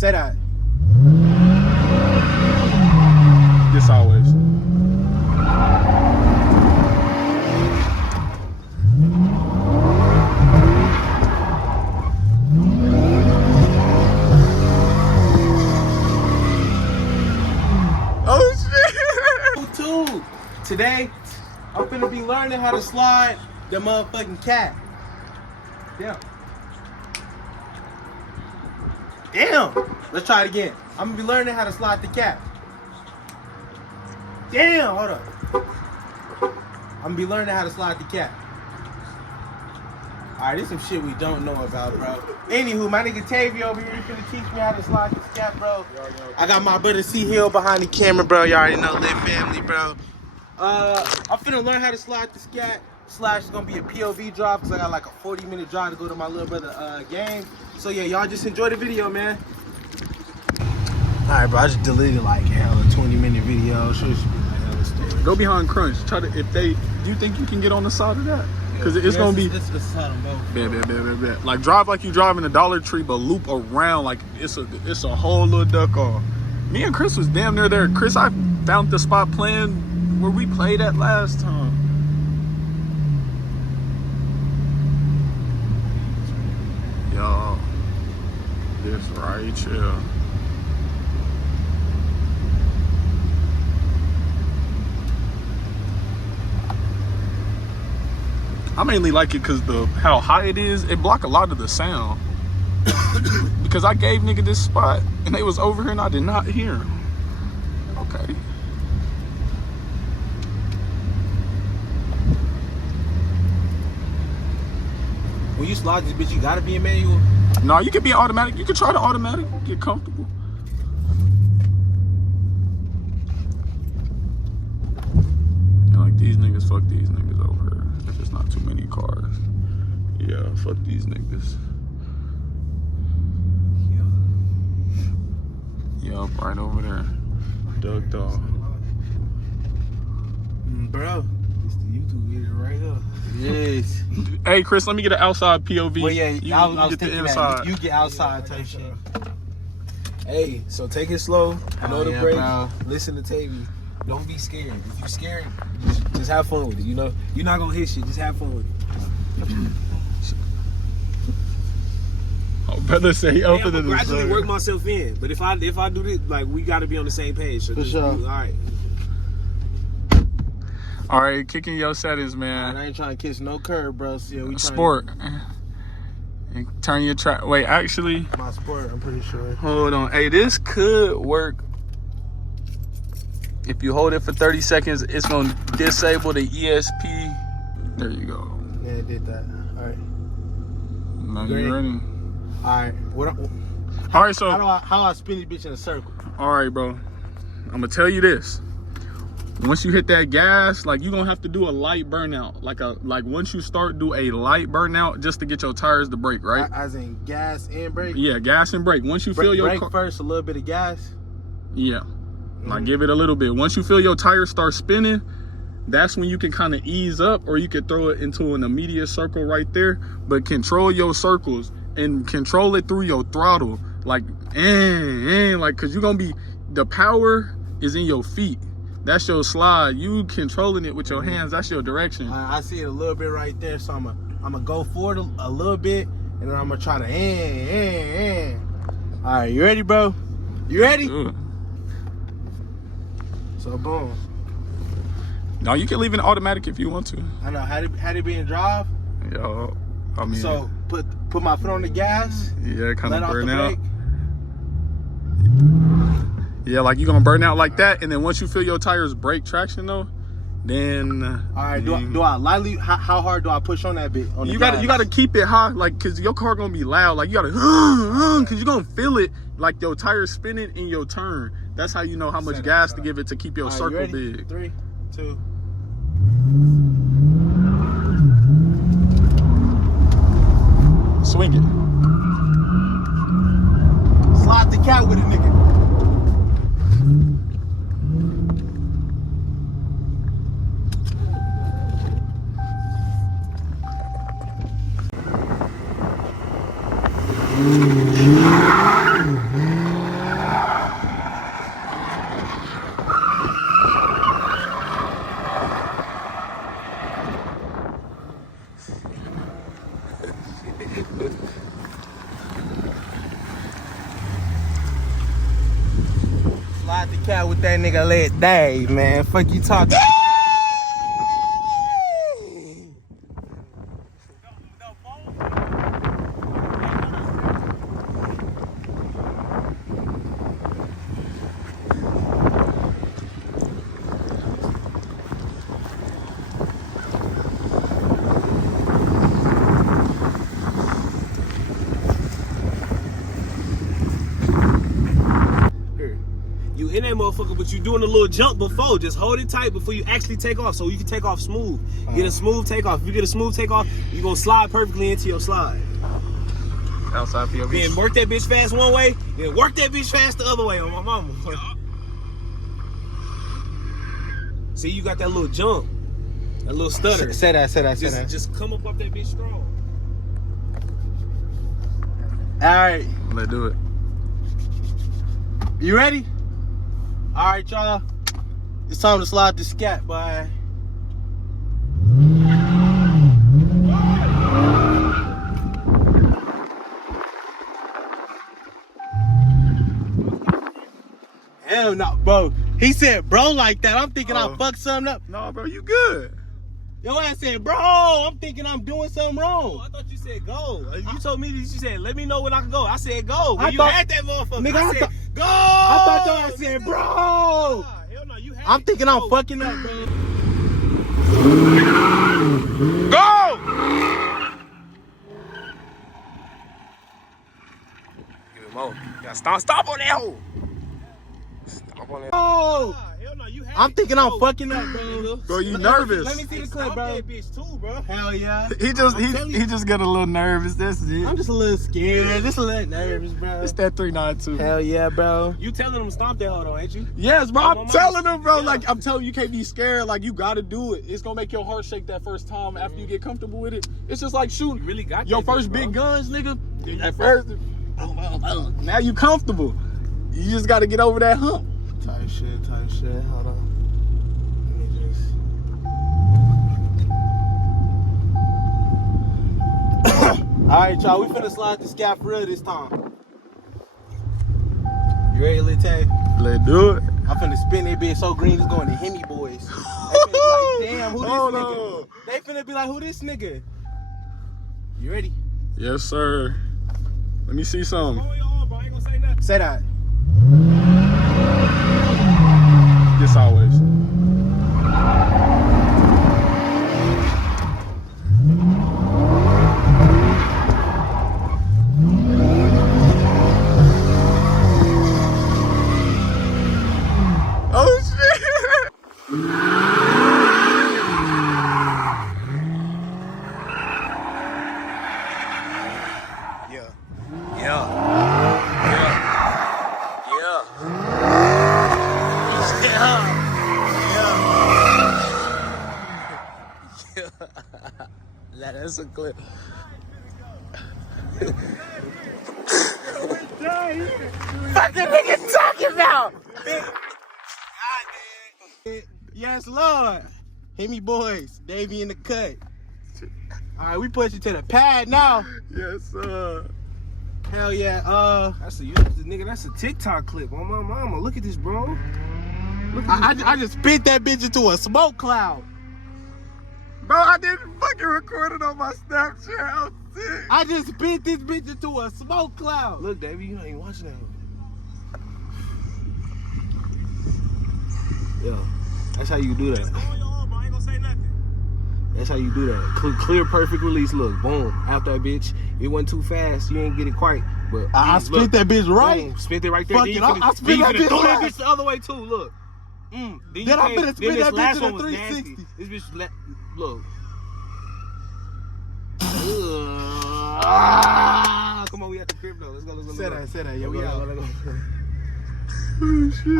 Say that. This always. Oh shit! Too. Today, I'm finna be learning how to slide the motherfucking cat. Damn. Damn. Let's try it again. I'm gonna be learning how to slide the cat. Damn. Hold up. I'm gonna be learning how to slide the cat. Alright, this some shit we don't know about, bro. Anywho, my nigga Davy over here, he finna teach me how to slide this cat, bro. I got my brother C Hill behind the camera, bro. Y'all already know, live family, bro. I'm finna learn how to slide this cat. Slash is gonna be a POV drive because I got like a 40-minute drive to go to my little brother game. So yeah, y'all just enjoy the video, man. Alright, bro, I just deleted like hella 20-minute video. Should be like hella stories. Go behind Crunch. Try to, do you think you can get on the side of that? Because it's gonna be. It's side on both. Bet. Like drive like you driving a Dollar Tree, but loop around like it's a whole little duck off. Me and Chris was damn near there. Chris, I found the spot playing where we played at last time. Yo, this right here. I mainly like it because how high it is, it block a lot of the sound. Because I gave nigga this spot and they was over here and I did not hear him. Okay. When you slide this bitch, you gotta be in manual? No, you can be automatic. You can try the automatic, get comfortable. And like these niggas, fuck these niggas over here. If it's not too many cars. Yeah, fuck these niggas. Yup, right over there. Ducked off. Bro, it's the YouTube video right here. Yes. Hey, Chris, let me get an outside POV. Well, yeah, you I was get the thinking inside. that. You get outside type shit. Hey, so take it slow. Know the yeah, break. bro. Listen to Davy. Don't be scared. If you're scared, just have fun with it. You know, you're not gonna hit shit. Just have fun with it. Oh, brother say he opened I'm it. gradually work myself in. But if I do this, like we got to be on the same page. So For just, sure. All right. All right, kicking your settings, man. I ain't trying to kiss no curb, bro. So, yeah, we Sport. And turn your track. Wait, actually. My sport, I'm pretty sure. Hold on. Hey, this could work. If you hold it for 30 seconds, it's going to disable the ESP. There you go. Yeah, it did that. All right. Now you ready? All right. All right, so. How do I spin this bitch in a circle? All right, bro. I'm going to tell you this. Once you hit that gas, like you're gonna have to do a light burnout. Like once you start, do a light burnout just to get your tires to brake, right? As in gas and brake? Yeah, gas and brake. Once you feel your brake first, a little bit of gas. Yeah. Like give it a little bit. Once you feel your tires start spinning, that's when you can kind of ease up, or you could throw it into an immediate circle right there. But control your circles and control it through your throttle. Like, like, cause you're gonna be, the power is in your feet. That's your slide. You controlling it with your hands. That's your direction. I see it a little bit right there, so I'm gonna go forward a little bit, and then I'm gonna try to All right, you ready, bro? You ready? So boom. No, you can leave it automatic if you want to. I know. Had it be in drive? Yo, I mean. So put my foot on the gas. Yeah, kind of let burn off the out. brake. Yeah, like you're gonna burn out like that, and then once you feel your tires brake traction though, then all right. Do I lightly? How hard do I push on that bit? You gotta keep it high, like, cause your car gonna be loud. Like you gotta, cause you're gonna feel it, like your tires spinning in your turn. That's how you know how much gas to give it to keep your circle big. 3, 2. Swing it. Slide the cat with it, nigga. slide the cat with that nigga let Dave, man. Fuck you talking. You in that motherfucker, but you doing a little jump before. Just hold it tight before you actually take off, so you can take off smooth. Get a smooth takeoff. If you get a smooth takeoff, you gonna slide perfectly into your slide. Outside POV. Then work that bitch fast one way, then work that bitch fast the other way on my mama. See, you got that little jump, that little stutter. Say that. Just come up off that bitch strong. All right, Let's do it. you ready? All right, y'all. It's time to slide the scat, boy. Hell no, bro. He said bro like that. I'm thinking I fucked something up. No, bro, you good. Yo, I said, bro, I'm thinking I'm doing something wrong. Oh, I thought you said go. You told me that you said let me know when I can go. I said go. When I you thought- had that motherfucker, Nigga, I I said thought- go. I thought y'all said, bro. Nah, hell no, you had I'm it. thinking Go. I'm fucking up, bro. Go! Give it more. You gotta stop on that hole. Stop on that. Oh, Hell no, you had I'm it. thinking I'm Go. fucking up, bro. Bro, you Let nervous. me see the clip, Stop bro. that bitch too, bro. Hell yeah. He just got a little nervous. That's it. I'm just a little scared. Just a little nervous, bro. It's that 392. Hell yeah, bro. You telling them to stomp that hoe though, ain't you? Yes, bro. Oh, I'm my telling mama- him, bro. yeah. Like, I'm telling you, you can't be scared. Like, you gotta do it. It's gonna make your heart shake that first time after you get comfortable with it. It's just like shooting. You really got Your that first bitch, bro. big guns, nigga. At first, now you comfortable. You just gotta get over that hump. Tight shit. Hold on. Let me just. All right, y'all. We finna slide the scat for real this time. You ready, Lil Tay? Let's do it. I'm finna spin that bitch so green it's going to Hemi boys. They finna be like, damn, who this Hold nigga? on. They finna be like, who this nigga? You ready? Yes, sir. Let me see something. Go your arm, bro. I ain't gonna say nothing. Say that. This always. Oh shit! That's a clip. Fucking nigga talking about? Yes, Lord. Hemi boys, Davy in the cut. All right, we pushing to the pad now. Yes, sir. Hell yeah. Nigga, that's a TikTok clip on my mama. Look at this, bro. Look at I just spit that bitch into a smoke cloud. Bro, I didn't fucking record it on my Snapchat. I'm sick. I just spit this bitch into a smoke cloud. Look, Davy, you ain't watching that. Yeah, that's how you do that. That's how you do that. Clear, perfect release. Look, boom. After that bitch, it wasn't too fast. You ain't get it quite. But I look, spit that bitch right. boom, spit it right there. Fuck Then it, you finna- I spit then you that finna bitch throw that right. bitch the other way too. Look. Then I'm finna spit that bitch in a 360. This bitch, look. Come on, we at the crib though. Let's go. Say that. Yeah, we Let's out. go.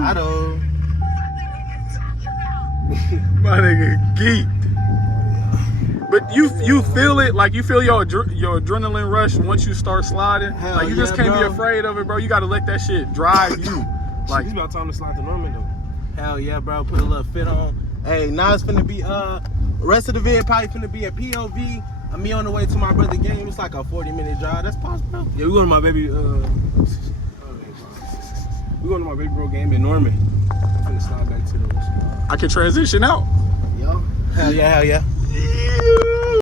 I don't. My nigga geeked. But you feel it, like you feel your adrenaline rush once you start sliding. Hell Like you just yeah, can't bro. be afraid of it, bro. You gotta let that shit drive you. Like It's about time to slide to Norman though. Hell yeah, bro. Put a little fit on. Hey, now it's finna be rest of the vid probably finna be a POV. I'm me on the way to my brother game. It's like a 40-minute drive. That's possible, bro. Yeah, we going to my baby. We going to my baby bro game in Norman. slide back to the. I can transition out. Yo. Hell yeah, hell yeah. Yeah.